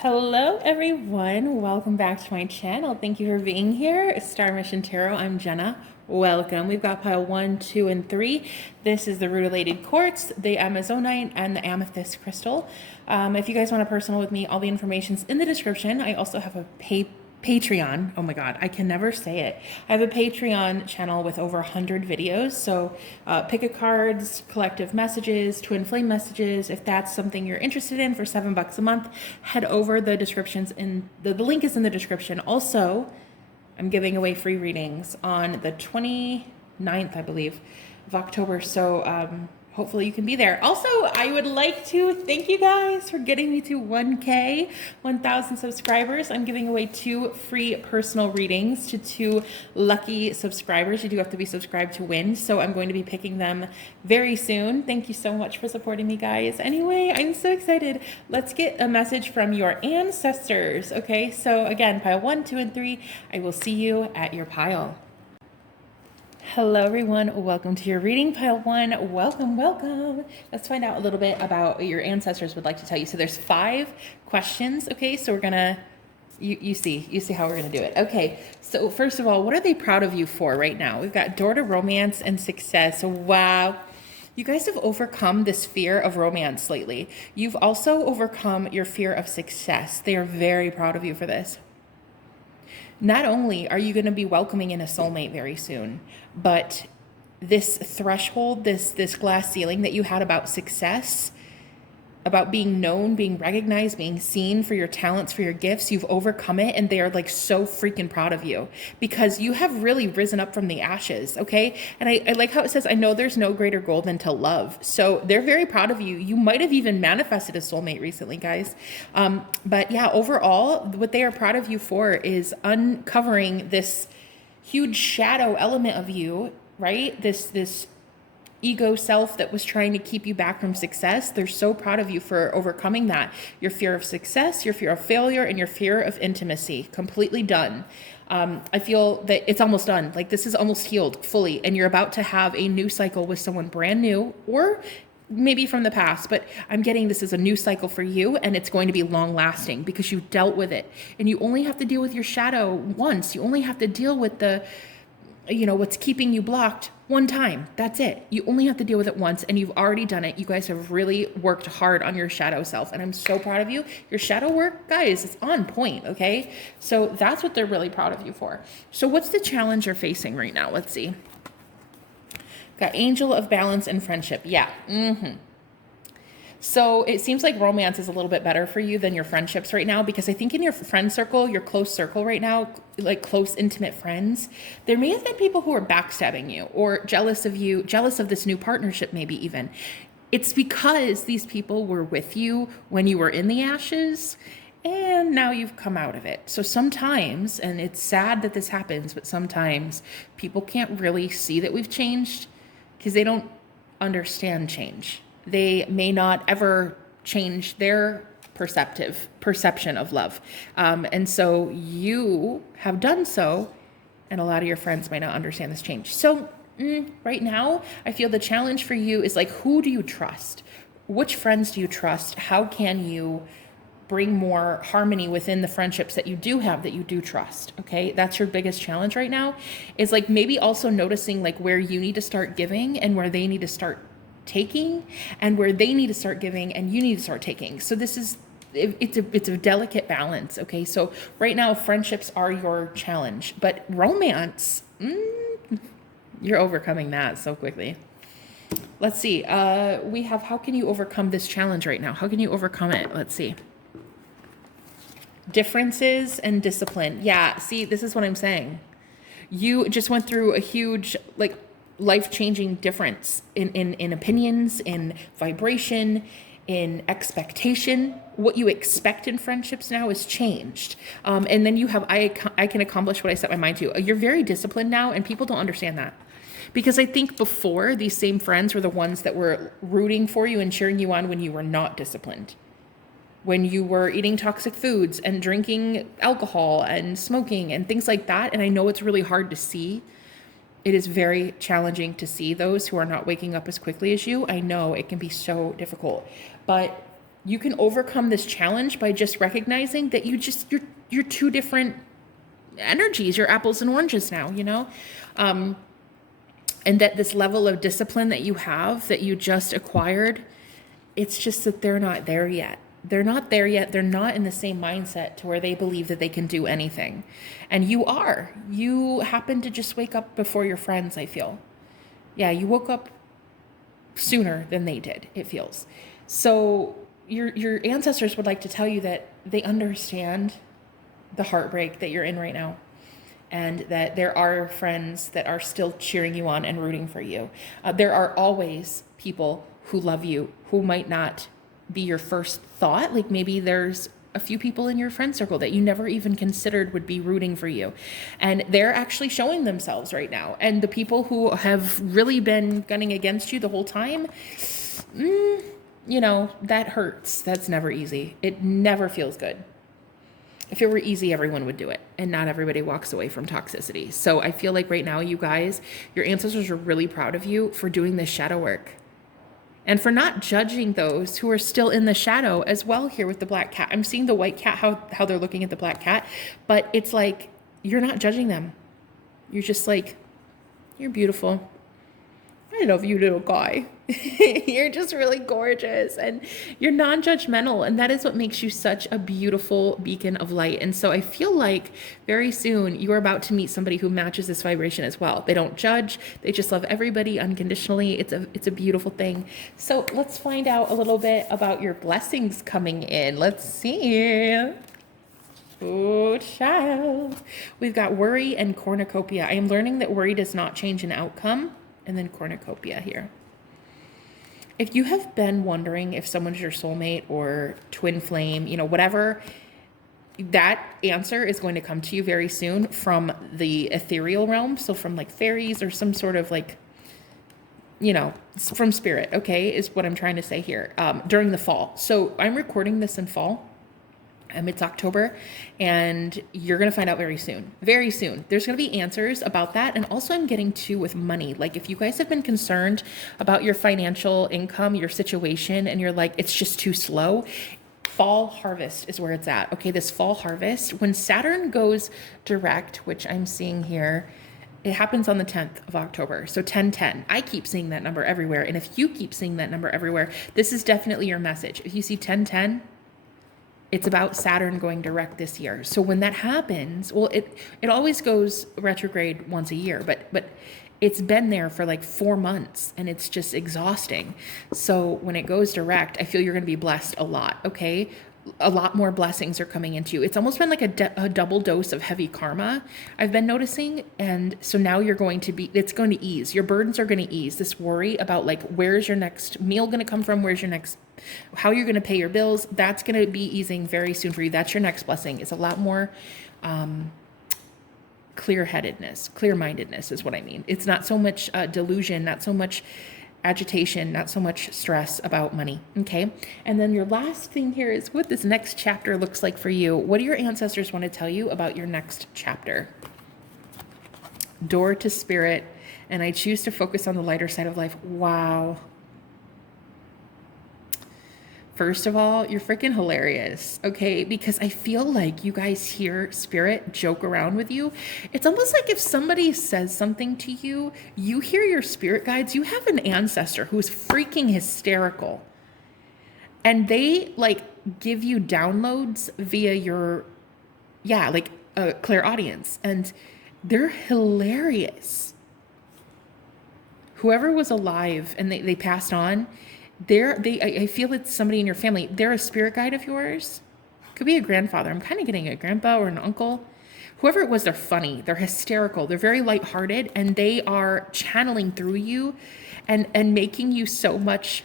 Hello everyone, welcome back to my channel. Thank you for being here. Star Mission Tarot, I'm Jenna. Welcome. We've got pile 1, 2, and 3. This is the rutilated quartz, the Amazonite, and the amethyst crystal. If you guys want a personal with me, all the information's in the description. I also have a Patreon. Oh my God, I can never say it. I have a Patreon channel with over 100 videos. So pick a cards, collective messages, twin flame messages. If that's something you're interested in for $7 a month, head over. The descriptions in the link is in the description. Also, I'm giving away free readings on the 29th, I believe, of October. So hopefully you can be there. Also, I would like to thank you guys for getting me to 1K, 1,000 subscribers. I'm giving away 2 free personal readings to 2 lucky subscribers. You do have to be subscribed to win. So I'm going to be picking them very soon. Thank you so much for supporting me, guys. Anyway, I'm so excited. Let's get a message from your ancestors. Okay, so again, pile 1, 2, and 3. I will see you at your pile. Hello everyone, welcome to your reading, pile 1. Welcome. Let's find out a little bit about what your ancestors would like to tell you. So there's 5 questions, okay? So we're gonna, you see how we're gonna do it. Okay, so first of all, what are they proud of you for right now? We've got door to romance and success. Wow. You guys have overcome this fear of romance lately. You've also overcome your fear of success. They are very proud of you for this. Not only are you going to be welcoming in a soulmate very soon, but this threshold, this glass ceiling that you had about success, about being known, being recognized, being seen for your talents, for your gifts, you've overcome it, and they are like so freaking proud of you because you have really risen up from the ashes, okay? And I like how it says, I know there's no greater goal than to love. So they're very proud of you. You might have even manifested a soulmate recently, guys. But yeah, overall, what they are proud of you for is uncovering this huge shadow element of you, right? This ego self that was trying to keep you back from success. They're so proud of you for overcoming that. Your fear of success, your fear of failure, and your fear of intimacy. Completely done. I feel that it's almost done. Like this is almost healed fully, and you're about to have a new cycle with someone brand new, or maybe from the past, but I'm getting this as a new cycle for you, and it's going to be long lasting because you've dealt with it. And you only have to deal with your shadow once. You only have to deal with what's keeping you blocked one time. That's it. You only have to deal with it once, and you've already done it. You guys have really worked hard on your shadow self, and I'm so proud of you. Your shadow work, guys, it's on point, okay? So that's what they're really proud of you for. So what's the challenge you're facing right now? Let's see. Got Angel of Balance and Friendship. Yeah. So it seems like romance is a little bit better for you than your friendships right now, because I think in your friend circle, your close circle right now, like close, intimate friends, there may have been people who are backstabbing you or jealous of you, jealous of this new partnership, maybe even. It's because these people were with you when you were in the ashes, and now you've come out of it. So sometimes, and it's sad that this happens, but sometimes people can't really see that we've changed because they don't understand change. They may not ever change their perception of love. And so you have done so, and a lot of your friends might not understand this change. So right now, I feel the challenge for you is like, who do you trust? Which friends do you trust? How can you bring more harmony within the friendships that you do have, that you do trust? Okay, that's your biggest challenge right now, is like maybe also noticing like where you need to start giving and where they need to start taking, and where they need to start giving and you need to start taking. So this is, it's a delicate balance. Okay, so right now friendships are your challenge, but romance, you're overcoming that so quickly. Let's see. We have, how can you overcome this challenge right now? How can you overcome it? Let's see. Differences and discipline. Yeah, see, this is what I'm saying. You just went through a huge, like, life-changing difference in opinions, in vibration, in expectation. What you expect in friendships now is changed. And then you have, I can accomplish what I set my mind to. You're very disciplined now, and people don't understand that. Because I think before, these same friends were the ones that were rooting for you and cheering you on when you were not disciplined. When you were eating toxic foods and drinking alcohol and smoking and things like that. And I know it's really hard to see. It is very challenging to see those who are not waking up as quickly as you. I know it can be so difficult, but You can overcome this challenge by just recognizing that you're two different energies. You're apples and oranges now, you know? And that this level of discipline that you have, that you just acquired, it's just that they're not there yet. They're not there yet. They're not in the same mindset to where they believe that they can do anything. And you are. You happen to just wake up before your friends, I feel. Yeah, you woke up sooner than they did, it feels. So your ancestors would like to tell you that they understand the heartbreak that you're in right now, and that there are friends that are still cheering you on and rooting for you. There are always people who love you, who might not be your first thought. Like maybe there's a few people in your friend circle that you never even considered would be rooting for you. And they're actually showing themselves right now. And the people who have really been gunning against you the whole time, you know, that hurts. That's never easy. It never feels good. If it were easy, everyone would do it, and not everybody walks away from toxicity. So I feel like right now, you guys, your ancestors are really proud of you for doing this shadow work and for not judging those who are still in the shadow as well here with the black cat. I'm seeing the white cat, how they're looking at the black cat, but it's like, you're not judging them. You're just like, you're beautiful. I love you, little guy. You're just really gorgeous, and you're non-judgmental, and that is what makes you such a beautiful beacon of light. And so I feel like very soon you are about to meet somebody who matches this vibration as well. They don't judge. They just love everybody unconditionally. It's a beautiful thing. So let's find out a little bit about your blessings coming in. Let's see. Oh, child. We've got worry and cornucopia. I am learning that worry does not change an outcome. And then cornucopia here. If you have been wondering if someone's your soulmate or twin flame, you know, whatever, that answer is going to come to you very soon from the ethereal realm. So from like fairies or some sort of like, you know, from spirit, okay, is what I'm trying to say here, during the fall. So I'm recording this in fall. It's October, and you're going to find out very soon. Very soon. There's going to be answers about that. And also I'm getting to with money. Like if you guys have been concerned about your financial income, your situation, and you're like, it's just too slow, fall harvest is where it's at. Okay, this fall harvest, when Saturn goes direct, which I'm seeing here, it happens on the 10th of October. So 1010. I keep seeing that number everywhere. And if you keep seeing that number everywhere, this is definitely your message. If you see 1010, it's about Saturn going direct this year. So when that happens, well, it always goes retrograde once a year, but it's been there for like 4 months and it's just exhausting. So when it goes direct, I feel you're going to be blessed a lot. Okay. A lot more blessings are coming into you. It's almost been like a double dose of heavy karma I've been noticing. And so now you're going to be, it's going to ease. Your burdens are going to ease. This worry about like, where's your next meal going to come from? Where's your next, how you're going to pay your bills? That's going to be easing very soon for you. That's your next blessing. It's a lot more, clear-headedness, clear-mindedness is what I mean. It's not so much delusion, not so much agitation, not so much stress about money. Okay. And then your last thing here is what this next chapter looks like for you. What do your ancestors want to tell you about your next chapter? Door to spirit. And I choose to focus on the lighter side of life. Wow. First of all, you're freaking hilarious, okay? Because I feel like you guys hear spirit joke around with you. It's almost like if somebody says something to you, you hear your spirit guides. You have an ancestor who's freaking hysterical. And they like give you downloads via your, like a clairaudience. And they're hilarious. Whoever was alive and they passed on, I feel it's somebody in your family. They're a spirit guide of yours. Could be a grandfather. I'm kind of getting a grandpa or an uncle. Whoever it was, they're funny. They're hysterical. They're very lighthearted, and they are channeling through you and making you so much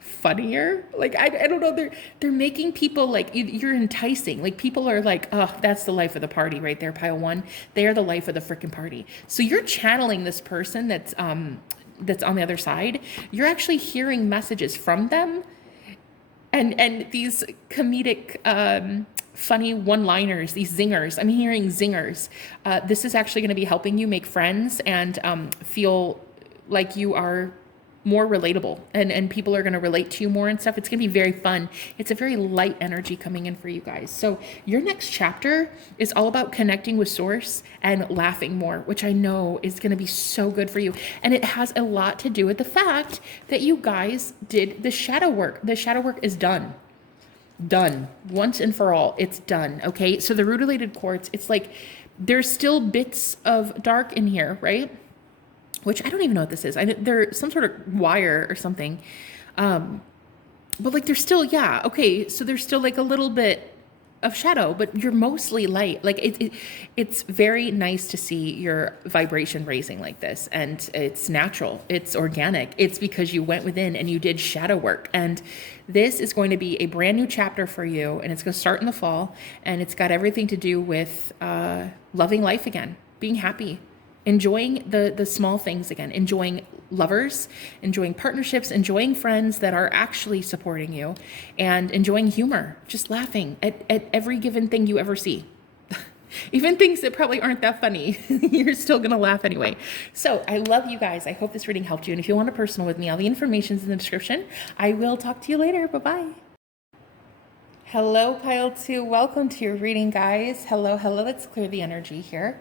funnier. Like, I don't know. They're making people like, you're enticing. Like people are like, oh, that's the life of the party right there, pile one. They are the life of the freaking party. So you're channeling this person that's on the other side. You're actually hearing messages from them and these comedic, funny one-liners, these zingers. I'm hearing zingers. This is actually going to be helping you make friends and feel like you are more relatable, and people are going to relate to you more and stuff. It's going to be very fun. It's a very light energy coming in for you guys. So your next chapter is all about connecting with source and laughing more, which I know is going to be so good for you. And it has a lot to do with the fact that you guys did the shadow work. The shadow work is done once and for all. It's done. Okay. So the root-related quartz, it's like there's still bits of dark in here, right? Which I don't even know what this is. There's some sort of wire or something. But like there's still, yeah, okay. So there's still like a little bit of shadow, but you're mostly light. Like it's very nice to see your vibration raising like this. And it's natural. It's organic. It's because you went within and you did shadow work. And this is going to be a brand new chapter for you. And it's going to start in the fall. And it's got everything to do with loving life again, being happy, enjoying the small things again, enjoying lovers, enjoying partnerships, enjoying friends that are actually supporting you, and enjoying humor, just laughing at every given thing you ever see. Even things that probably aren't that funny, you're still going to laugh anyway. So I love you guys. I hope this reading helped you. And if you want a personal with me, all the information's in the description. I will talk to you later. Bye-bye. Hello, Pile 2. Welcome to your reading, guys. Hello. Let's clear the energy here.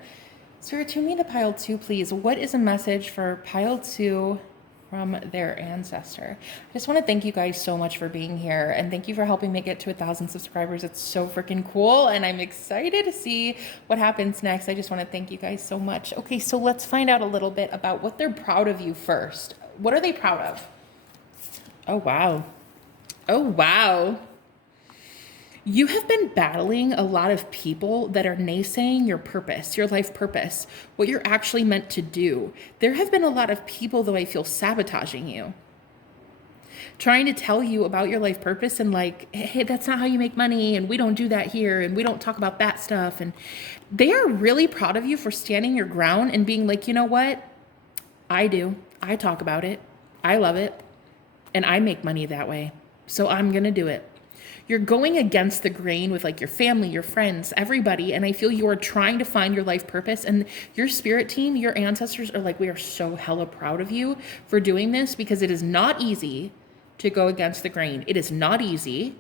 Spirit, tune me to Pile 2, please. What is a message for Pile 2 from their ancestor? I just want to thank you guys so much for being here, and thank you for helping me get to 1,000 subscribers. It's so freaking cool, and I'm excited to see what happens next. I just want to thank you guys so much. Okay, so let's find out a little bit about what they're proud of you first. What are they proud of? Oh, wow. Oh, wow. You have been battling a lot of people that are naysaying your purpose, your life purpose, what you're actually meant to do. There have been a lot of people, though, I feel, sabotaging you, trying to tell you about your life purpose and like, hey, that's not how you make money, and we don't do that here, and we don't talk about that stuff. And they are really proud of you for standing your ground and being like, you know what? I do. I talk about it. I love it. And I make money that way. So I'm going to do it. You're going against the grain with like your family, your friends, everybody. And I feel you are trying to find your life purpose, and your spirit team, your ancestors are like, we are so hella proud of you for doing this, because it is not easy to go against the grain. It is not easy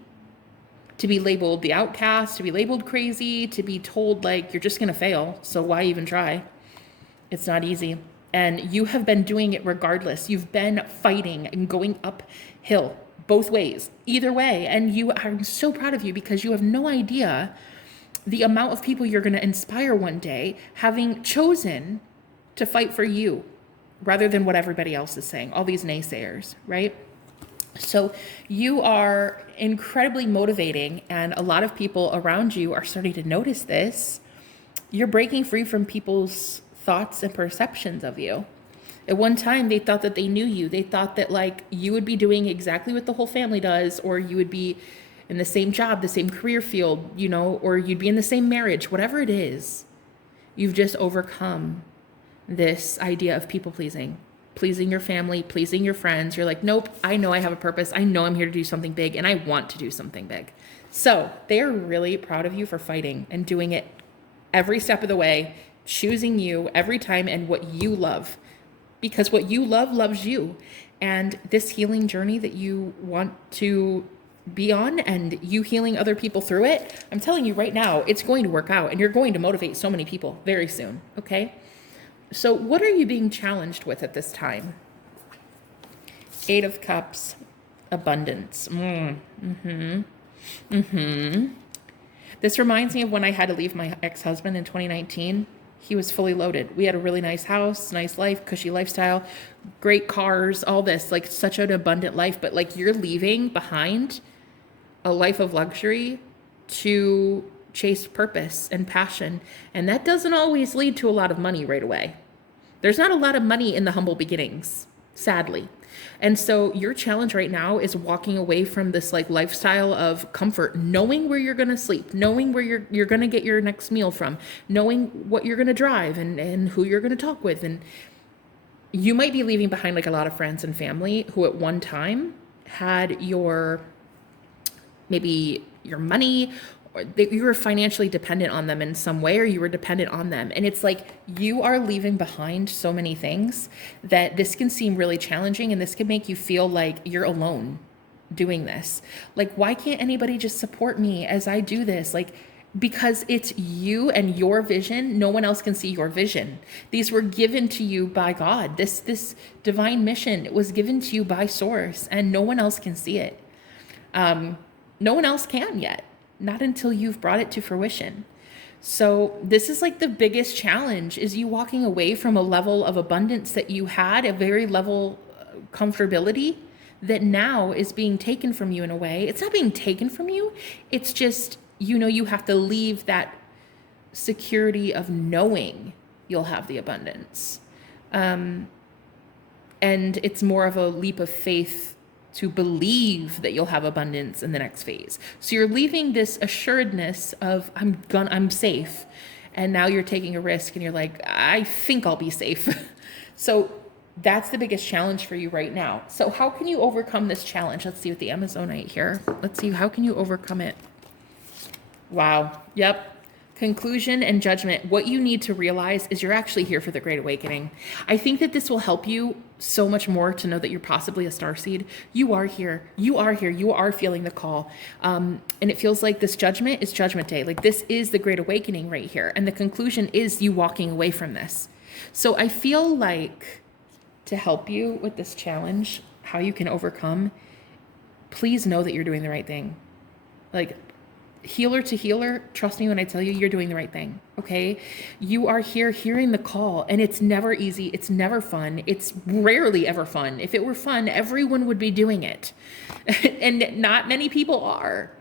to be labeled the outcast, to be labeled crazy, to be told like, you're just going to fail. So why even try? It's not easy. And you have been doing it regardless. You've been fighting and going uphill both ways, either way. And I'm so proud of you, because you have no idea the amount of people you're going to inspire one day, having chosen to fight for you rather than what everybody else is saying, all these naysayers, right? So you are incredibly motivating, and a lot of people around you are starting to notice this. You're breaking free from people's thoughts and perceptions of you. At one time, they thought that they knew you. They thought that like you would be doing exactly what the whole family does, or you would be in the same job, the same career field, you know, or you'd be in the same marriage, whatever it is. You've just overcome this idea of people pleasing your family, pleasing your friends. You're like, nope, I know I have a purpose. I know I'm here to do something big, and I want to do something big. So they are really proud of you for fighting and doing it every step of the way, choosing you every time and what you love. Because what you love loves you. And this healing journey that you want to be on, and you healing other people through it, I'm telling you right now, it's going to work out, and you're going to motivate so many people very soon, okay? So what are you being challenged with at this time? 8 of Cups, abundance. This reminds me of when I had to leave my ex-husband in 2019. He was fully loaded. We had a really nice house, nice life, cushy lifestyle, great cars, all this, like such an abundant life. But like you're leaving behind a life of luxury to chase purpose and passion. And that doesn't always lead to a lot of money right away. There's not a lot of money in the humble beginnings, sadly. And so your challenge right now is walking away from this like lifestyle of comfort, knowing where you're going to sleep, knowing where you're going to get your next meal from, knowing what you're going to drive and who you're going to talk with. And you might be leaving behind like a lot of friends and family who at one time had maybe your money or that you were financially dependent on them in some way, or you were dependent on them. And it's like you are leaving behind so many things that this can seem really challenging, and this can make you feel like you're alone doing this. Like, why can't anybody just support me as I do this? Like, because it's you and your vision. No one else can see your vision. These were given to you by God. This divine mission was given to you by source, and no one else can see it. No one else can yet, not until you've brought it to fruition. So this is like the biggest challenge, is you walking away from a level of abundance that you had, a very level comfortability that now is being taken from you in a way. It's not being taken from you. It's just, you have to leave that security of knowing you'll have the abundance. And it's more of a leap of faith to believe that you'll have abundance in the next phase. So you're leaving this assuredness of I'm safe. And now you're taking a risk and you're like, I think I'll be safe. So that's the biggest challenge for you right now. So how can you overcome this challenge? Let's see with the Amazonite here. Let's see, how can you overcome it? Wow. Yep. Conclusion and judgment. What you need to realize is you're actually here for the Great Awakening. I think that this will help you so much more to know that you're possibly a starseed. You are here. You are here. You are feeling the call. And it feels like this judgment is Judgment Day. Like, this is the Great Awakening right here. And the conclusion is you walking away from this. So I feel like, to help you with this challenge, how you can overcome, please know that you're doing the right thing. Like, healer to healer, trust me when I tell you, you're doing the right thing, okay? You are here hearing the call, and it's never easy. It's never fun. It's rarely ever fun. If it were fun, everyone would be doing it. And not many people are.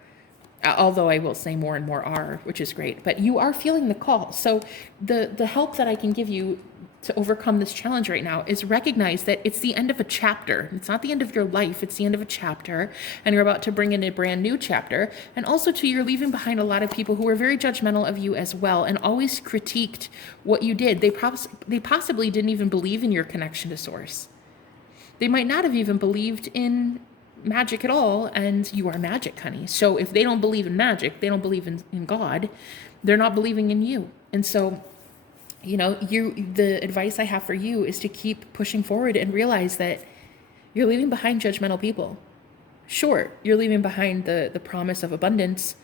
Although I will say more and more are, which is great. But you are feeling the call. So the help that I can give you to overcome this challenge right now is recognize that it's the end of a chapter. It's not the end of your life. It's the end of a chapter. And you're about to bring in a brand new chapter. And also, too, you're leaving behind a lot of people who were very judgmental of you as well and always critiqued what you did. They possibly didn't even believe in your connection to Source. They might not have even believed in magic at all, and you are magic, honey. So if they don't believe in magic, they don't believe in God, they're not believing in you. And so, the advice I have for you is to keep pushing forward and realize that you're leaving behind judgmental people. Sure, you're leaving behind the promise of abundance,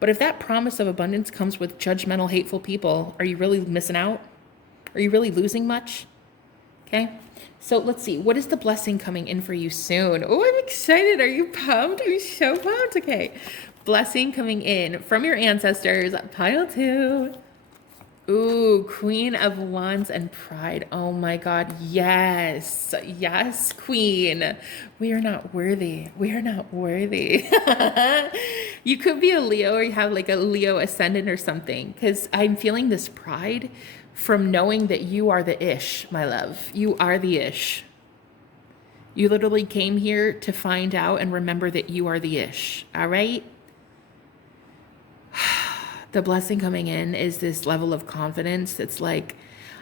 but if that promise of abundance comes with judgmental, hateful people, are you really missing out? Are you really losing much? Okay. So let's see. What is the blessing coming in for you soon? Oh, I'm excited. Are you pumped? I'm so pumped. Okay. Blessing coming in from your ancestors. Pile 2. Ooh, Queen of Wands and Pride. Oh my God. Yes. Yes, Queen. We are not worthy. We are not worthy. You could be a Leo, or you have like a Leo ascendant or something, because I'm feeling this pride from knowing that you are the ish, my love. You are the ish. You literally came here to find out and remember that you are the ish. All right? The blessing coming in is this level of confidence that's like,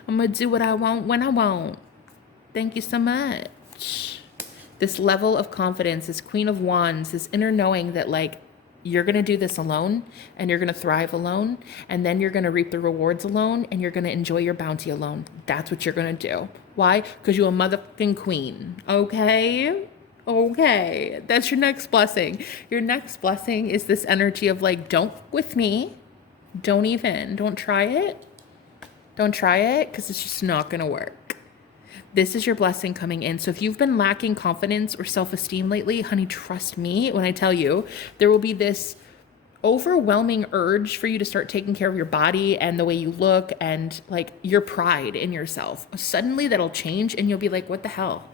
I'm going to do what I want when I want. Thank you so much. This level of confidence, this Queen of Wands, this inner knowing that like, you're going to do this alone, and you're going to thrive alone, and then you're going to reap the rewards alone, and you're going to enjoy your bounty alone. That's what you're going to do. Why? Because you're a motherfucking queen. Okay? Okay. That's your next blessing. Your next blessing is this energy of like, don't with me. Don't try it. Don't try it, because it's just not going to work. This is your blessing coming in. So if you've been lacking confidence or self-esteem lately, honey, trust me when I tell you, there will be this overwhelming urge for you to start taking care of your body and the way you look and like your pride in yourself. Suddenly that'll change, and you'll be like, what the hell?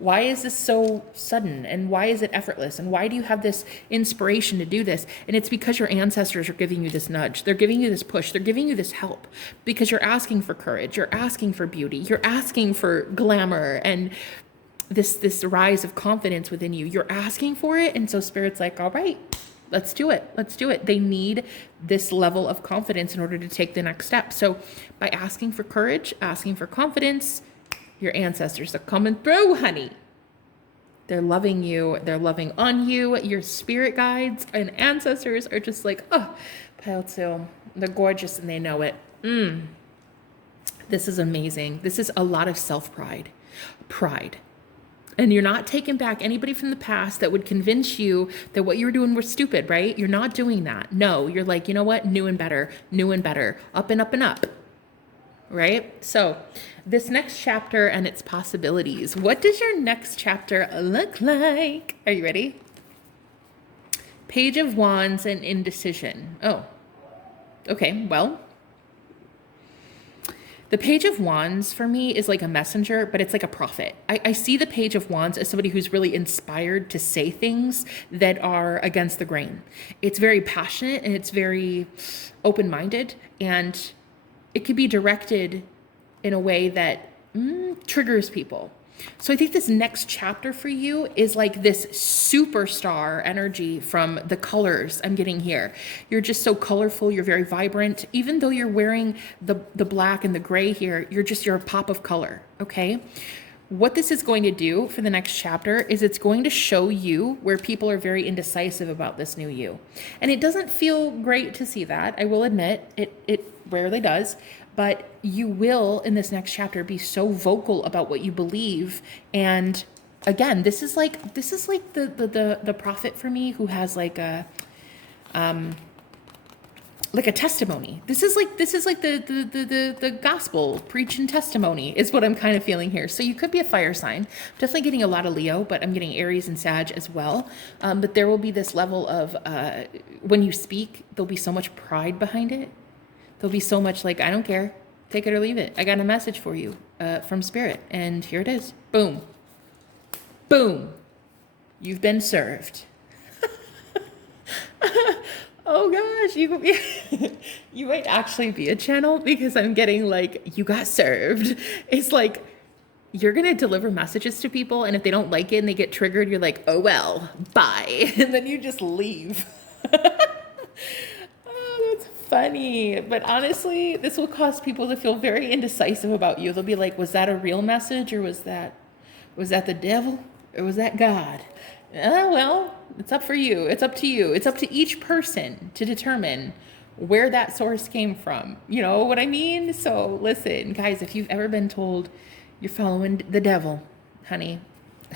Why is this so sudden? And why is it effortless? And why do you have this inspiration to do this? And it's because your ancestors are giving you this nudge. They're giving you this push. They're giving you this help because you're asking for courage. You're asking for beauty. You're asking for glamour and this rise of confidence within you. You're asking for it. And so Spirit's like, all right, let's do it. Let's do it. They need this level of confidence in order to take the next step. So by asking for courage, asking for confidence, your ancestors are coming through, honey. They're loving you. They're loving on you. Your spirit guides and ancestors are just like, oh, pile two. They're gorgeous and they know it. This is amazing. This is a lot of self-pride. Pride. And you're not taking back anybody from the past that would convince you that what you were doing was stupid, right? You're not doing that. No, you're like, you know what? New and better, up and up and up. Right? So this next chapter and its possibilities. What does your next chapter look like? Are you ready? Page of Wands and indecision. Oh, okay. Well, the Page of Wands for me is like a messenger, but it's like a prophet. I see the Page of Wands as somebody who's really inspired to say things that are against the grain. It's very passionate and it's very open-minded, and it could be directed in a way that triggers people. So I think this next chapter for you is like this superstar energy from the colors I'm getting here. You're just so colorful. You're very vibrant. Even though you're wearing the black and the gray here, you're a pop of color. Okay. What this is going to do for the next chapter is it's going to show you where people are very indecisive about this new you. And it doesn't feel great to see that. I will admit it rarely does. But you will, in this next chapter, be so vocal about what you believe. And again, this is like the prophet for me who has like a testimony. This is like the gospel preaching testimony is what I'm kind of feeling here. So you could be a fire sign. I'm definitely getting a lot of Leo, but I'm getting Aries and Sag as well. But there will be this level of when you speak, there'll be so much pride behind it. There'll be so much like, I don't care, take it or leave it. I got a message for you from Spirit, and here it is. Boom. Boom. You've been served. Oh gosh, you might actually be a channel, because I'm getting like, you got served. It's like, you're going to deliver messages to people, and if they don't like it and they get triggered, you're like, oh well, bye. And then you just leave. Funny, but honestly, this will cause people to feel very indecisive about you. They'll be like, was that a real message, or was that the devil, or was that God? Well, it's up for you. It's up to you. It's up to each person to determine where that source came from. You know what I mean? So listen, guys, if you've ever been told you're following the devil, honey,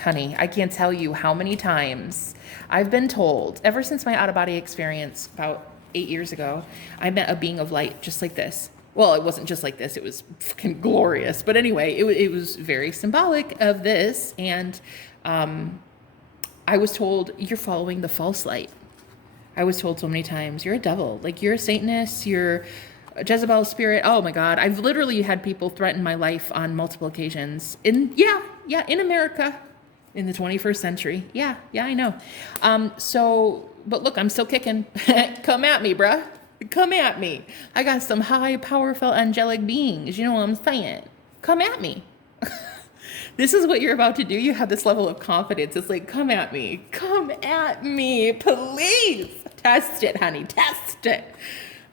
I can't tell you how many times I've been told, ever since my out-of-body experience about 8 years ago, I met a being of light just like this. Well, it wasn't just like this. It was fucking glorious. But anyway, it was very symbolic of this. And I was told, you're following the false light. I was told so many times, you're a devil. Like, you're a Satanist. You're a Jezebel spirit. Oh my God. I've literally had people threaten my life on multiple occasions. In America. In the 21st century. Yeah, I know. But look, I'm still kicking. Come at me, bruh. Come at me. I got some high, powerful, angelic beings. You know what I'm saying? Come at me. This is what you're about to do. You have this level of confidence. It's like, come at me. Come at me, please. Test it, honey. Test it.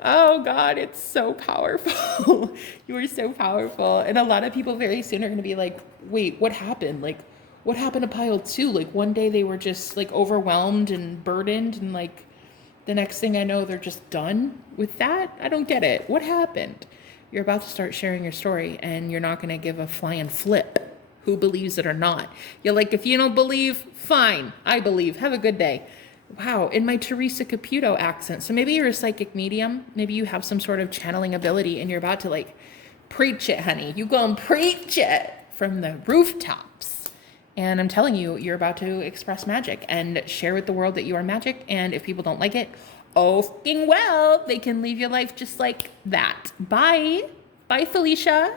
Oh God, it's so powerful. You are so powerful. And a lot of people very soon are going to be like, wait, what happened? Like, what happened to pile two? Like, one day they were just like overwhelmed and burdened, and like the next thing I know, they're just done with that. I don't get it. What happened? You're about to start sharing your story, and you're not going to give a flying flip who believes it or not. You're like, if you don't believe, fine. I believe. Have a good day. Wow, in my Teresa Caputo accent. So maybe you're a psychic medium. Maybe you have some sort of channeling ability, and you're about to like preach it, honey. You go and preach it from the rooftops. And I'm telling you, you're about to express magic and share with the world that you are magic. And if people don't like it, oh, fucking well, they can leave your life just like that. Bye. Bye, Felicia.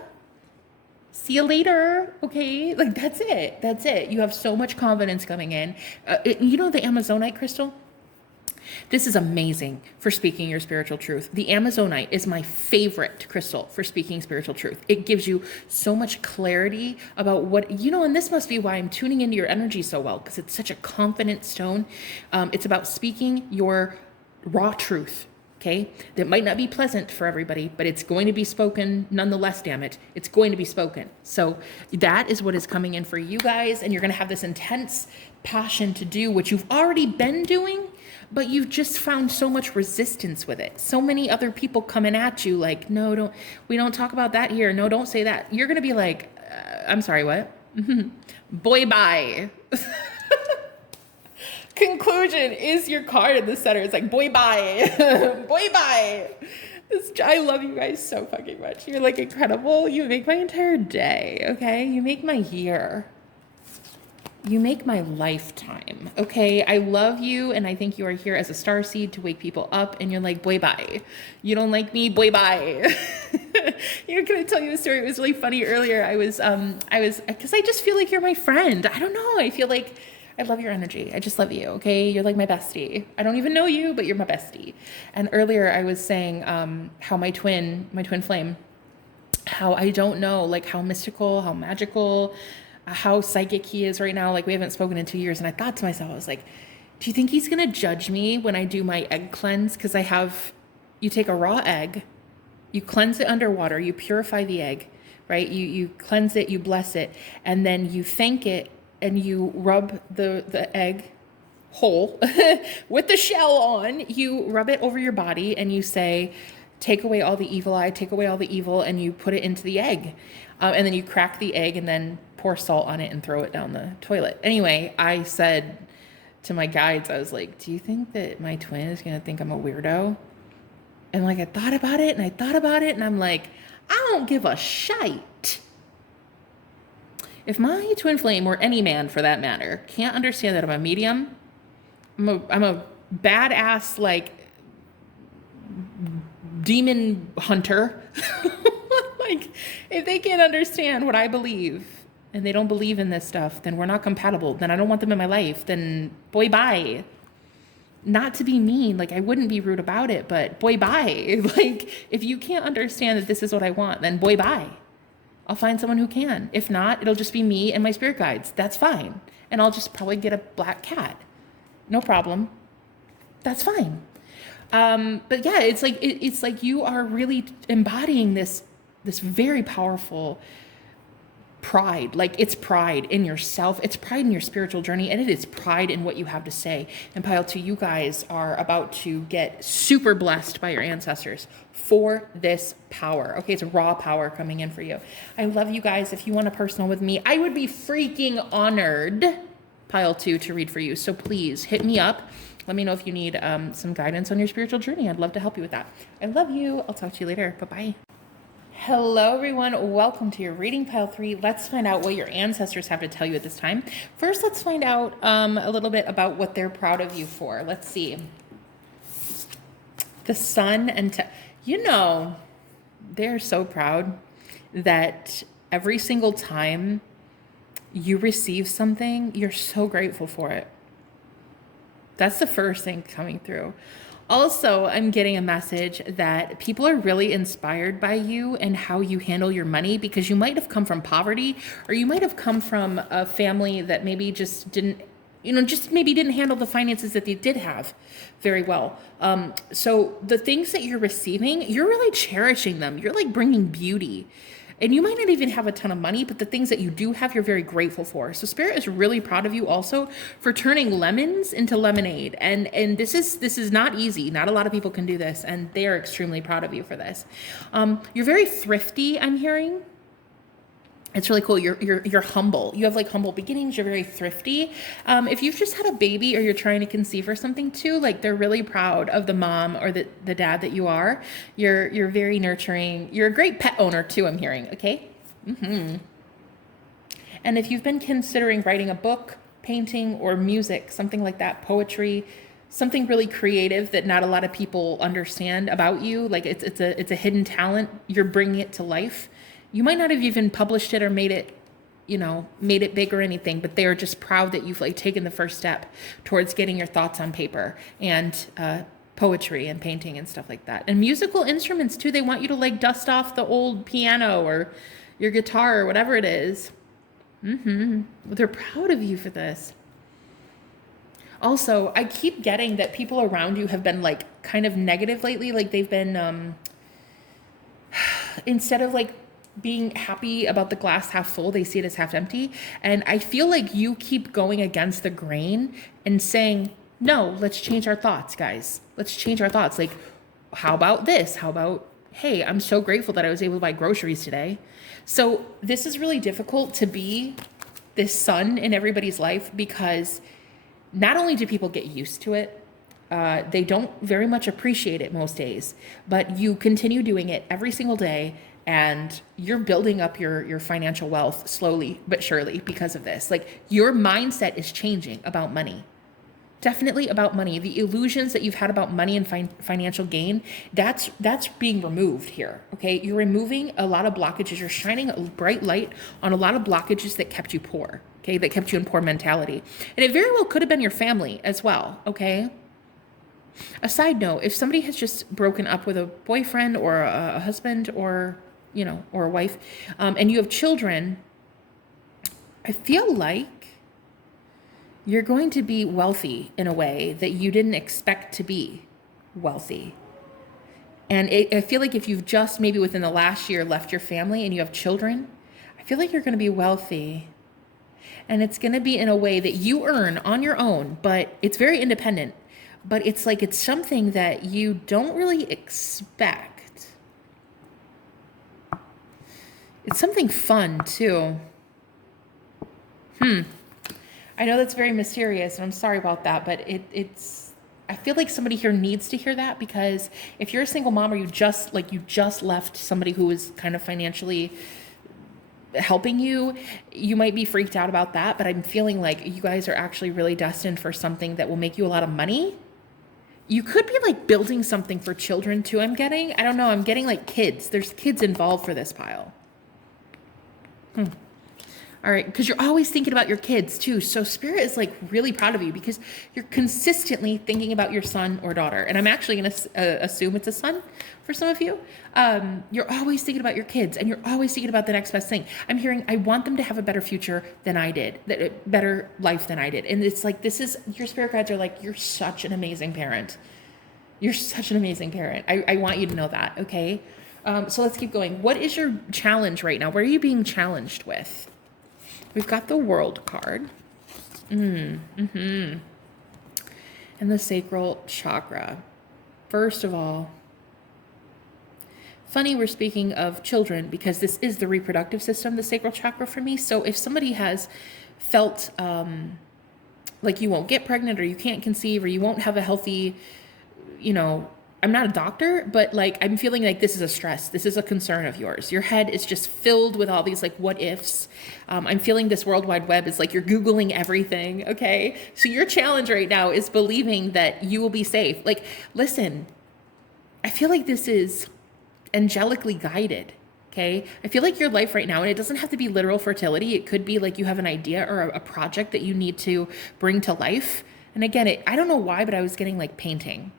See you later. Okay. Like, that's it. You have so much confidence coming in. You know the Amazonite crystal? This is amazing for speaking your spiritual truth. The Amazonite is my favorite crystal for speaking spiritual truth. It gives you so much clarity about what, and this must be why I'm tuning into your energy so well, because it's such a confident stone. It's about speaking your raw truth. Okay, that might not be pleasant for everybody, but it's going to be spoken nonetheless, damn it. It's going to be spoken. So that is what is coming in for you guys. And you're going to have this intense passion to do what you've already been doing, but you've just found so much resistance with it. So many other people coming at you like, no, we don't talk about that here. No, don't say that. You're going to be like, I'm sorry, what? Boy, bye. Conclusion is your card in the center. It's like, boy, bye. Boy, bye. I love you guys so fucking much. You're like incredible. You make my entire day, okay? You make my year. You make my lifetime, okay? I love you, and I think you are here as a starseed to wake people up, and you're like, boy, bye. You don't like me? Boy, bye. Can I tell you a story? It was really funny earlier. I was, because I just feel like you're my friend. I don't know. I feel like I love your energy. I just love you, okay? You're like my bestie. I don't even know you, but you're my bestie. And earlier I was saying how my twin flame, how I don't know, like how mystical, how magical, how psychic he is right now. Like we haven't spoken in 2 years. And I thought to myself, I was like, do you think he's going to judge me when I do my egg cleanse? Because you take a raw egg, you cleanse it underwater, you purify the egg, right? You cleanse it, you bless it, and then you thank it, and you rub the egg whole with the shell on. You rub it over your body and you say, take away all the evil eye, take away all the evil, and you put it into the egg. And then you crack the egg and then pour salt on it and throw it down the toilet. Anyway, I said to my guides, I was like, do you think that my twin is going to think I'm a weirdo? And like, I thought about it and I'm like, I don't give a shite. If my twin flame, or any man for that matter, can't understand that I'm a medium, I'm a badass, like, demon hunter. Like, if they can't understand what I believe, and they don't believe in this stuff, then we're not compatible. Then I don't want them in my life. Then, boy, bye. Not to be mean, like, I wouldn't be rude about it, but boy, bye. Like, if you can't understand that this is what I want, then boy, bye. I'll find someone who can. If not, it'll just be me and my spirit guides. That's fine. And I'll just probably get a black cat. No problem. That's fine. But yeah, it's like you are really embodying this very powerful pride. Like, it's pride in yourself. It's pride in your spiritual journey, and it is pride in what you have to say. And Pile 2, you guys are about to get super blessed by your ancestors for this power. Okay, it's raw power coming in for you. I love you guys. If you want a personal with me, I would be freaking honored, Pile 2, to read for you. So please hit me up. Let me know if you need some guidance on your spiritual journey. I'd love to help you with that. I love you. I'll talk to you later. Bye-bye. Hello, everyone. Welcome to your reading, Pile 3. Let's find out what your ancestors have to tell you at this time. First, let's find out a little bit about what they're proud of you for. Let's see. The sun and... they're so proud that every single time you receive something, you're so grateful for it. That's the first thing coming through. Also, I'm getting a message that people are really inspired by you and how you handle your money, because you might have come from poverty, or you might have come from a family that maybe just didn't handle the finances that they did have very well. So the things that you're receiving, you're really cherishing them. You're like bringing beauty. And you might not even have a ton of money, but the things that you do have, you're very grateful for. So Spirit is really proud of you also for turning lemons into lemonade. And this is not easy. Not a lot of people can do this, and they are extremely proud of you for this. You're very thrifty, I'm hearing. It's really cool. You're humble. You have like humble beginnings. You're very thrifty. If you've just had a baby or you're trying to conceive or something too, like they're really proud of the mom or the dad that you are. You're very nurturing. You're a great pet owner too, I'm hearing. Okay. Mm-hmm. And if you've been considering writing a book, painting, or music, something like that, poetry, something really creative that not a lot of people understand about you, like it's a hidden talent, you're bringing it to life. You might not have even published it or made it big or anything, but they're just proud that you've like taken the first step towards getting your thoughts on paper and poetry and painting and stuff like that. And musical instruments too. They want you to like dust off the old piano or your guitar or whatever it is. They're proud of you for this. Also, I keep getting that people around you have been like kind of negative lately. Like they've been, instead of like being happy about the glass half full, they see it as half empty. And I feel like you keep going against the grain and saying, no, let's change our thoughts, guys. Let's change our thoughts. Like, how about this? How about, hey, I'm so grateful that I was able to buy groceries today. So this is really difficult to be this sun in everybody's life, because not only do people get used to it, they don't very much appreciate it most days, but you continue doing it every single day, and you're building up your financial wealth slowly but surely because of this. Like, your mindset is changing about money. Definitely about money. The illusions that you've had about money and financial gain, that's being removed here, okay? You're removing a lot of blockages. You're shining a bright light on a lot of blockages that kept you poor, okay? That kept you in poor mentality. And it very well could have been your family as well, okay? A side note, if somebody has just broken up with a boyfriend or a husband, or, you know, or a wife, and you have children, I feel like you're going to be wealthy in a way that you didn't expect to be wealthy. And I feel like if you've just maybe within the last year left your family and you have children, I feel like you're going to be wealthy. And it's going to be in a way that you earn on your own, but it's very independent. But it's like it's something that you don't really expect. It's something fun too. I know that's very mysterious, and I'm sorry about that, but it's, I feel like somebody here needs to hear that, because if you're a single mom, or you just left somebody who is kind of financially helping you, you might be freaked out about that, but I'm feeling like you guys are actually really destined for something that will make you a lot of money. You could be like building something for children too, I don't know, I'm getting like kids. There's kids involved for this pile. All right, because you're always thinking about your kids too. So Spirit is like really proud of you, because you're consistently thinking about your son or daughter. And I'm actually going to assume it's a son for some of you. You're always thinking about your kids, and you're always thinking about the next best thing. I'm hearing, I want them to have a better future than I did, better life than I did. And it's like, this is, your spirit guides are like, you're such an amazing parent. You're such an amazing parent. I want you to know that, okay? So let's keep going. What is your challenge right now? What are you being challenged with? We've got the World card. And the Sacral Chakra. First of all, funny we're speaking of children, because this is the reproductive system, the Sacral Chakra for me. So if somebody has felt like you won't get pregnant, or you can't conceive, or you won't have a healthy, you know, I'm not a doctor, but like, I'm feeling like this is a stress. This is a concern of yours. Your head is just filled with all these like what ifs. I'm feeling this World Wide Web is like you're Googling everything. Okay. So your challenge right now is believing that you will be safe. Like, listen, I feel like this is angelically guided. Okay. I feel like your life right now, and it doesn't have to be literal fertility. It could be like you have an idea or a project that you need to bring to life. And again, I don't know why, but I was getting like painting.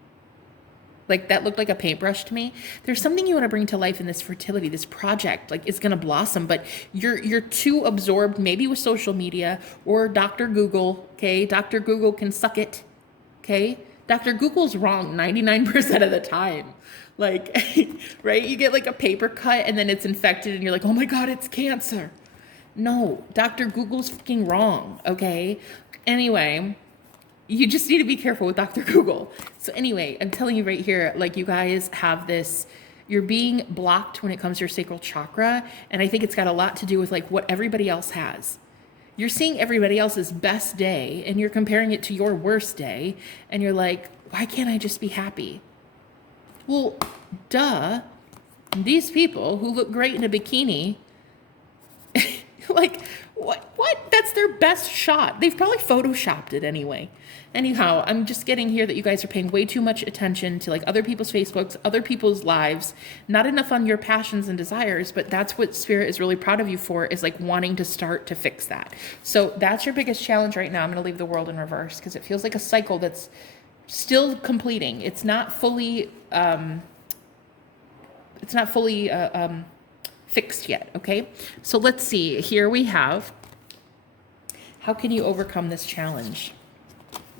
Like that looked like a paintbrush to me. There's something you want to bring to life in this fertility, this project, like it's going to blossom, but you're too absorbed maybe with social media or Dr. Google. Okay. Dr. Google can suck it. Okay. Dr. Google's wrong 99% of the time. Like, right. You get like a paper cut and then it's infected and you're like, oh my God, it's cancer. No, Dr. Google's fucking wrong. Okay. Anyway, you just need to be careful with Dr. Google. So anyway, I'm telling you right here, like you guys have this, you're being blocked when it comes to your sacral chakra. And I think it's got a lot to do with like what everybody else has. You're seeing everybody else's best day and you're comparing it to your worst day. And you're like, why can't I just be happy? Well, duh. These people who look great in a bikini, like, what? That's their best shot. They've probably photoshopped it anyway. Anyhow, I'm just getting here that you guys are paying way too much attention to like other people's Facebooks, other people's lives, not enough on your passions and desires, but that's what Spirit is really proud of you for, is like wanting to start to fix that. So that's your biggest challenge right now. I'm going to leave the world in reverse because it feels like a cycle that's still completing. It's not fully fixed yet. Okay. So let's see, here we have, how can you overcome this challenge?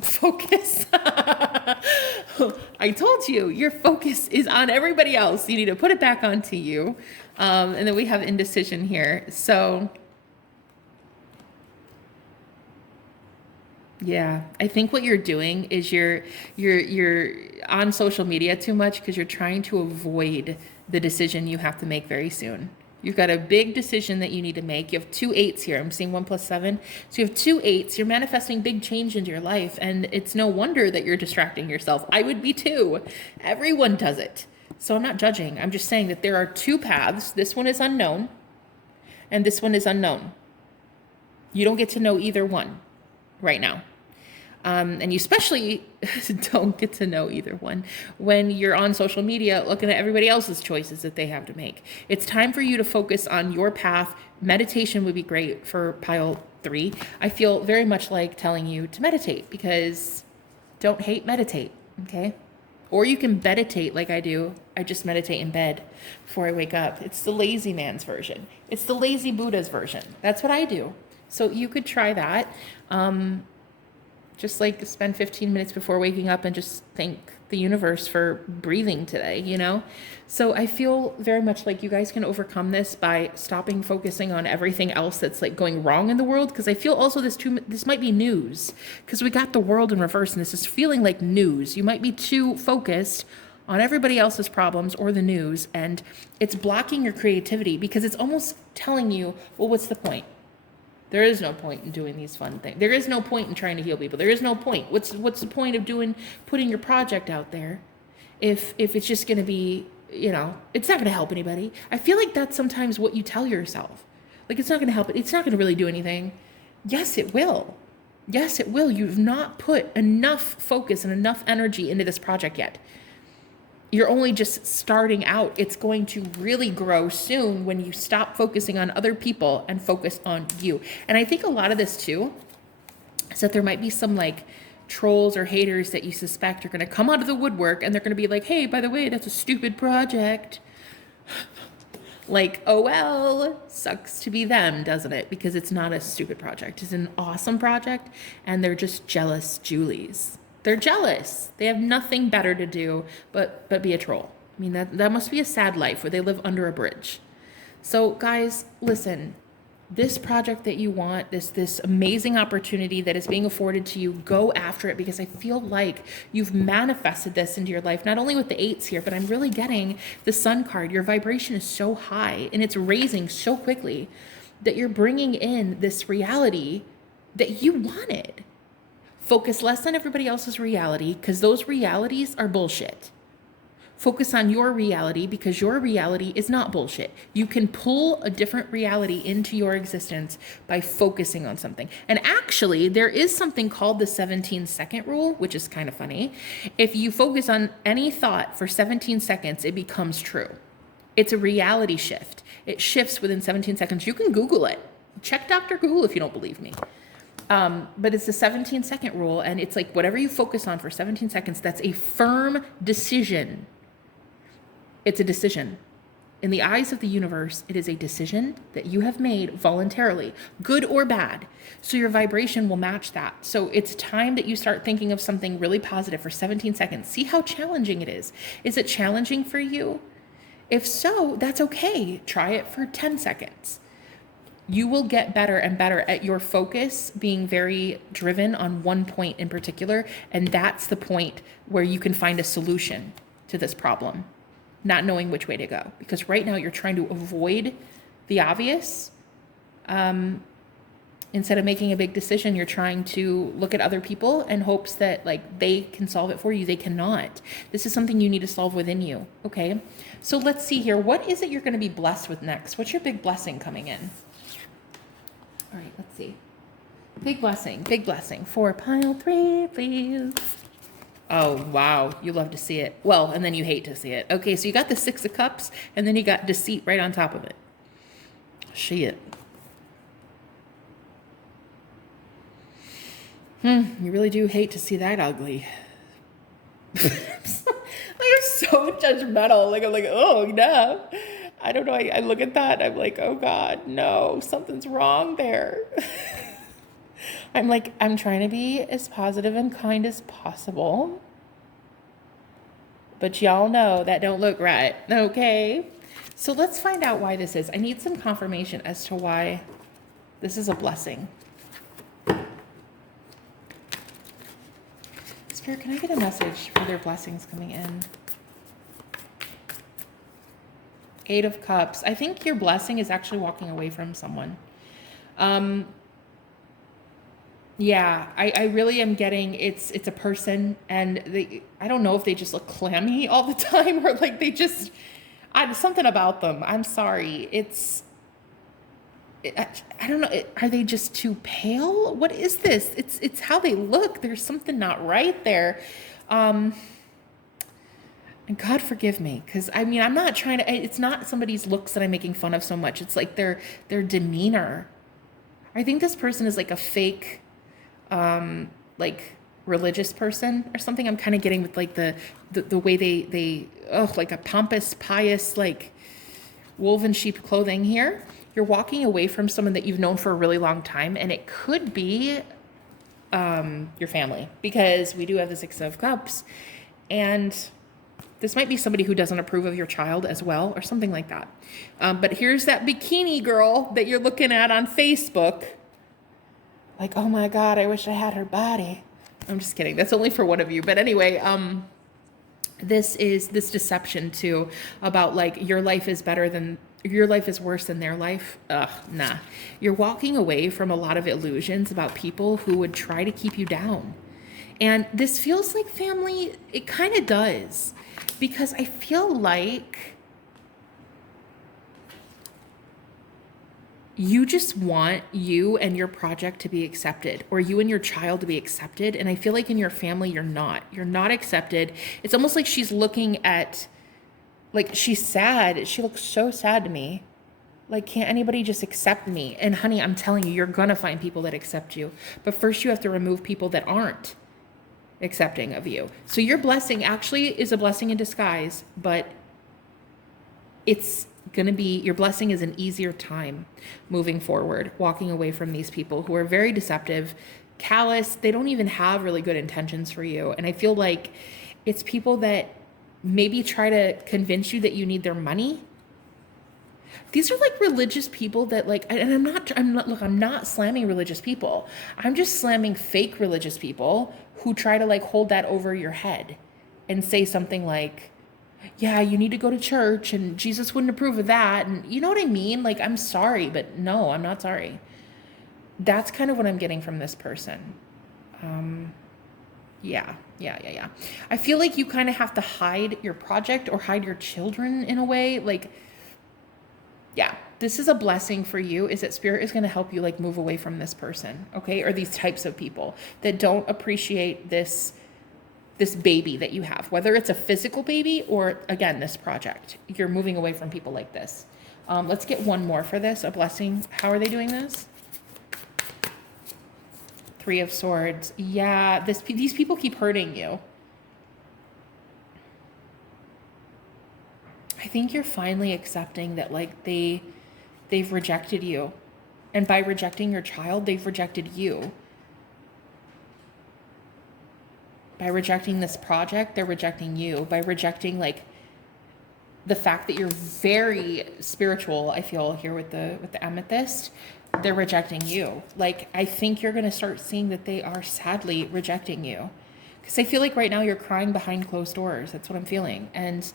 Focus. I told you, your focus is on everybody else. You need to put it back onto you. And then we have indecision here. So yeah, I think what you're doing is you're on social media too much because you're trying to avoid the decision you have to make very soon. You've got a big decision that you need to make. You have 2 8s here. I'm seeing 1 + 7. So you have 2 8s. You're manifesting big change into your life. And it's no wonder that you're distracting yourself. I would be too. Everyone does it. So I'm not judging. I'm just saying that there are 2 paths. This one is unknown and this one is unknown. You don't get to know either one right now. And you especially don't get to know either one when you're on social media looking at everybody else's choices that they have to make. It's time for you to focus on your path. Meditation would be great for pile 3. I feel very much like telling you to meditate because don't hate, meditate, okay? Or you can meditate like I do. I just meditate in bed before I wake up. It's the lazy man's version. It's the lazy Buddha's version. That's what I do. So you could try that. Just like spend 15 minutes before waking up and just thank the universe for breathing today, you know? So I feel very much like you guys can overcome this by stopping focusing on everything else that's like going wrong in the world. Because I feel also this might be news because we got the world in reverse and this is feeling like news. You might be too focused on everybody else's problems or the news and it's blocking your creativity because it's almost telling you, well, what's the point? There is no point in doing these fun things. There is no point in trying to heal people. There is no point. What's the point of putting your project out there if it's just going to be, you know, it's not going to help anybody. I feel like that's sometimes what you tell yourself. Like, it's not going to help. It's not going to really do anything. Yes, it will. Yes, it will. You've not put enough focus and enough energy into this project yet. You're only just starting out. It's going to really grow soon when you stop focusing on other people and focus on you. And I think a lot of this too is that there might be some like trolls or haters that you suspect are going to come out of the woodwork and they're going to be like, hey, by the way, that's a stupid project. Like, oh, well, sucks to be them, doesn't it? Because it's not a stupid project. It's an awesome project and they're just jealous Julies. They're jealous. They have nothing better to do but be a troll. I mean, that must be a sad life where they live under a bridge. So guys, listen, this project that you want, this amazing opportunity that is being afforded to you, go after it because I feel like you've manifested this into your life, not only with the 8s here, but I'm really getting the Sun card. Your vibration is so high and it's raising so quickly that you're bringing in this reality that you wanted. Focus less on everybody else's reality because those realities are bullshit. Focus on your reality because your reality is not bullshit. You can pull a different reality into your existence by focusing on something. And actually, there is something called the 17-second rule, which is kind of funny. If you focus on any thought for 17 seconds, it becomes true. It's a reality shift. It shifts within 17 seconds. You can Google it. Check Dr. Google if you don't believe me. But it's the 17-second rule, and it's like whatever you focus on for 17 seconds, that's a firm decision. It's a decision. In the eyes of the universe, it is a decision that you have made voluntarily, good or bad. So your vibration will match that. So it's time that you start thinking of something really positive for 17 seconds. See how challenging it is. Is it challenging for you? If so, that's okay. Try it for 10 seconds. You will get better and better at your focus being very driven on one point in particular. And that's the point where you can find a solution to this problem, not knowing which way to go. Because right now you're trying to avoid the obvious. Instead of making a big decision, you're trying to look at other people in hopes that like they can solve it for you. They cannot. This is something you need to solve within you. Okay. So let's see here. What is it you're going to be blessed with next? What's your big blessing coming in? All right, let's see. Big blessing for pile 3, please. Oh, wow. You love to see it. Well, and then you hate to see it. Okay, so you got the 6 of Cups, and then you got deceit right on top of it. Shit. You really do hate to see that ugly. I'm so judgmental. Like, I'm like, oh, no. I don't know. I look at that. I'm like, oh, God, no, something's wrong there. I'm trying to be as positive and kind as possible. But y'all know that don't look right, okay? So let's find out why this is. I need some confirmation as to why this is a blessing. Spirit, can I get a message for their blessings coming in? Eight of Cups. I think your blessing is actually walking away from someone. Yeah, I really am getting it's a person, and I don't know if they just look clammy all the time or like they just something about them. I'm sorry. I don't know. Are they just too pale? What is this? It's how they look. There's something not right there. And God forgive me, because I mean I'm not trying to. It's not somebody's looks that I'm making fun of so much. It's like their demeanor. I think this person is like a fake, like religious person or something. I'm kind of getting with like the way they like a pompous, pious, like woven sheep clothing here. You're walking away from someone that you've known for a really long time, and it could be your family, because we do have the Six of Cups, and this might be somebody who doesn't approve of your child as well, or something like that. But here's that bikini girl that you're looking at on Facebook. Like, oh my God, I wish I had her body. I'm just kidding. That's only for one of you. But anyway, this is this deception too about like your life is worse than their life. Nah. You're walking away from a lot of illusions about people who would try to keep you down. And this feels like family. It kind of does, because I feel like you just want you and your project to be accepted, or you and your child to be accepted. And I feel like in your family, you're not accepted. It's almost like she's looking at, like, she's sad. She looks so sad to me. Like, can't anybody just accept me? And honey, I'm telling you, you're going to find people that accept you. But first you have to remove people that aren't accepting of you. So your blessing actually is a blessing in disguise, but it's going to be, your blessing is an easier time moving forward, walking away from these people who are very deceptive, callous. They don't even have really good intentions for you. And I feel like it's people that maybe try to convince you that you need their money. These are like religious people that like, and I'm not slamming religious people. I'm just slamming fake religious people who try to like hold that over your head and say something like, yeah, you need to go to church and Jesus wouldn't approve of that. And you know what I mean? Like, I'm sorry, but no, I'm not sorry. That's kind of what I'm getting from this person. Yeah. I feel like you kind of have to hide your project or hide your children in a way. Like, yeah, this is a blessing for you, is that Spirit is going to help you like move away from this person, okay? Or these types of people that don't appreciate this baby that you have, whether it's a physical baby or, again, this project. You're moving away from people like this. Let's get one more for this, a blessing. How are they doing this? Three of Swords. Yeah, these people keep hurting you. I think you're finally accepting that like they've rejected you. And by rejecting your child, they've rejected you. By rejecting this project, they're rejecting you. By rejecting like the fact that you're very spiritual, I feel here with the amethyst, they're rejecting you. Like, I think you're going to start seeing that they are sadly rejecting you. Because I feel like right now you're crying behind closed doors. That's what I'm feeling. And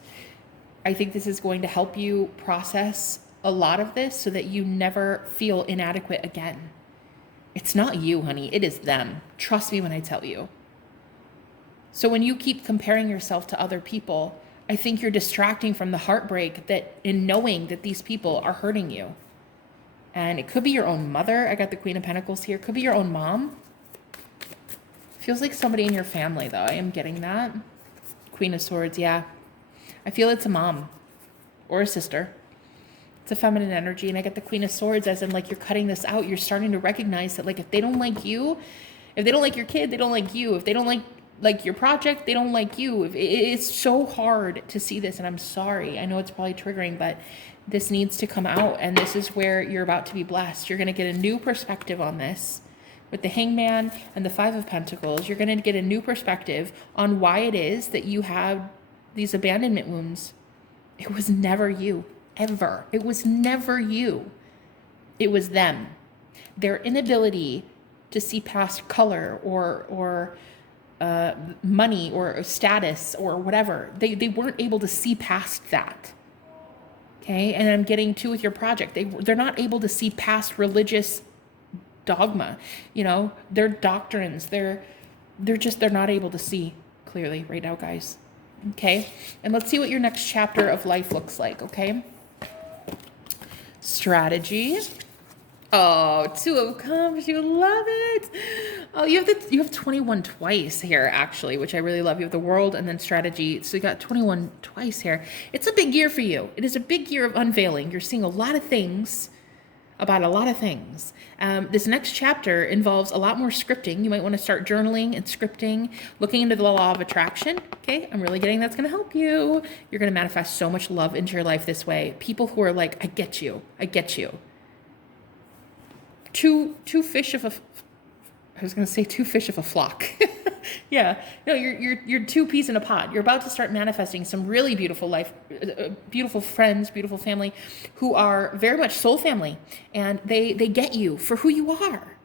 I think this is going to help you process a lot of this so that you never feel inadequate again. It's not you, honey. It is them. Trust me when I tell you. So when you keep comparing yourself to other people, I think you're distracting from the heartbreak that in knowing that these people are hurting you. And it could be your own mother. I got the Queen of Pentacles here. It could be your own mom. Feels like somebody in your family, though. I am getting that. Queen of Swords, yeah. I feel it's a mom or a sister. It's a feminine energy. And I get the Queen of Swords as in like you're cutting this out. You're starting to recognize that like if they don't like you, if they don't like your kid, they don't like you. If they don't like your project, they don't like you. It's so hard to see this, and I'm sorry. I know it's probably triggering, but this needs to come out, and this is where you're about to be blessed. You're going to get a new perspective on this. with the Hangman and the Five of Pentacles, you're going to get a new perspective on why it is that you have these abandonment wounds. It was never you, ever. It was never you. It was them. Their inability to see past color or money or status or whatever. They weren't able to see past that. Okay, and I'm getting to with your project. They're not able to see past religious dogma, their doctrines. They're not able to see clearly right now, guys. Okay, and let's see what your next chapter of life looks like. Okay, strategy. Oh, Two of Cups, you love it. Oh, you have 21 twice here, actually, which I really love. You have the World and then strategy. So you got 21 twice here. It's a big year for you. It is a big year of unveiling. You're seeing a lot of things about a lot of things. This next chapter involves a lot more scripting. You might want to start journaling and scripting, looking into the law of attraction. Okay, I'm really getting that's going to help you. You're going to manifest so much love into your life this way. People who are like, I get you. I get you. Two fish of a flock. Yeah, no, you're two peas in a pod. You're about to start manifesting some really beautiful life, beautiful friends, beautiful family, who are very much soul family, and they get you for who you are.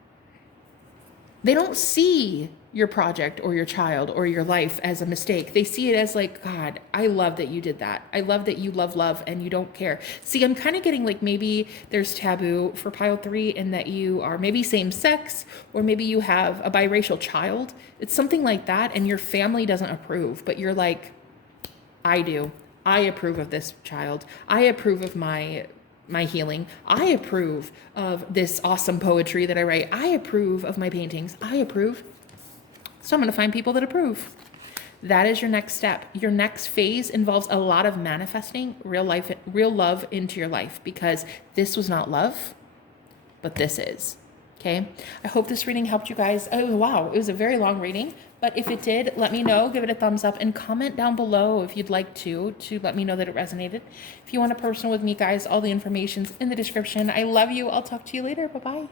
They don't see your project or your child or your life as a mistake. They see it as like, God, I love that you did that. I love that you love and you don't care. See, I'm kind of getting like maybe there's taboo for pile 3 in that you are maybe same sex, or maybe you have a biracial child. It's something like that, and your family doesn't approve, but you're like, I do. I approve of this child. I approve of my healing. I approve of this awesome poetry that I write. I approve of my paintings. I approve. So I'm going to find people that approve. That is your next step. Your next phase involves a lot of manifesting real love into your life, because this was not love, but this is. Okay. I hope this reading helped you guys. Oh, wow. It was a very long reading, but if it did, let me know, give it a thumbs up, and comment down below if you'd like to let me know that it resonated. If you want a personal with me, guys, all the information's in the description. I love you. I'll talk to you later. Bye-bye.